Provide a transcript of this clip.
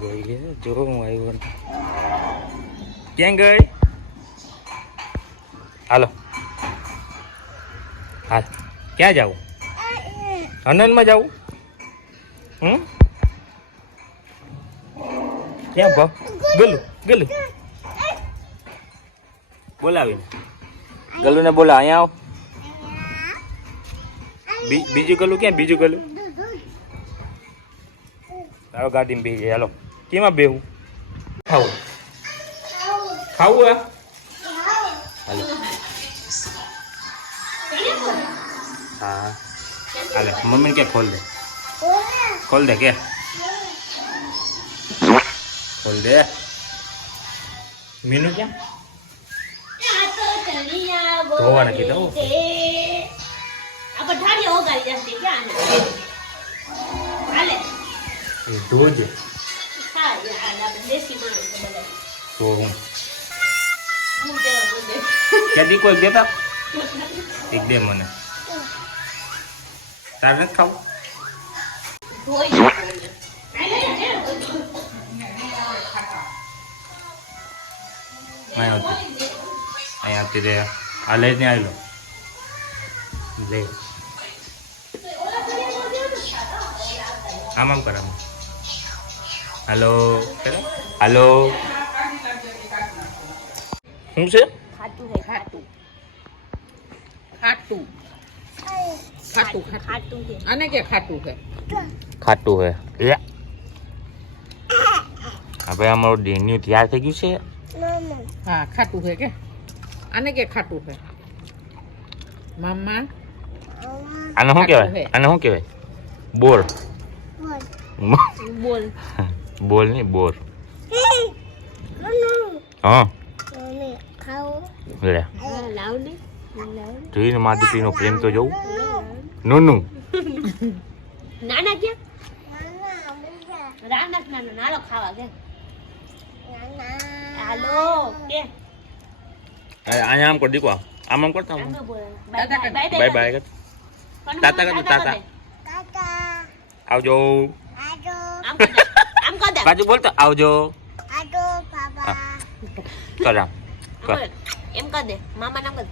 ગઈ છે જો હું આવ્યો ને. ક્યાં ગઈ? હાલો હાલ. ક્યાં જાવું? હનનમાં જાવું? ક્યાં ભાવ? ગલું ગલું બોલાવીને ગલું ને બોલા અહીંયા આવો. બીજું ગલું ક્યાં? બીજું ગલું તારો ગાડીમાં બેસી જાય. હાલો કેમાં બેહું? ખાવું ખાવું આ હાલો હા હાલે મમ્મીને કે ખોલ દે ખોલ દે કે ખોલ દે. મીનુ ક્યાં? ધોવાને કીધું ધોજે તો હું ક્યાંથી કોઈ દેતા એક દે મને. તારે નથી ખાવું? અહીંયા આવતી રે. આ લઈ ને આવી લો લે. આમ આમ કર. હાલો હાલો શું છે? ખાટું હે ખાટું ખાટું ખાટું ખાટું હે. આને કે ખાટું હે? ખાટું હે. હવે અમારું ડેન્યુ તૈયાર થઈ ગયું છે. હા ખાટું હે કે આને કે ખાટું હે? મામા આને શું કહેવાય? આને શું કહેવાય? બોર. બોલ બોલ નહીં બોર. હા લે જોઈને મા દીકરીનો પ્રેમ તો જોવું. નોનું નાના ક્યાં? નાના નાના નાનો ખાવા કે હાલો કે અહીંયા આમ કર દીકો. આમ આમ કરતા બાય બાય કર. તાતા કર તાતા આવજો. આમ કર દે બાજુ બોલતો આવજો. આજો બાબા કર આમ કર એમ કર દે મામા નામ કર.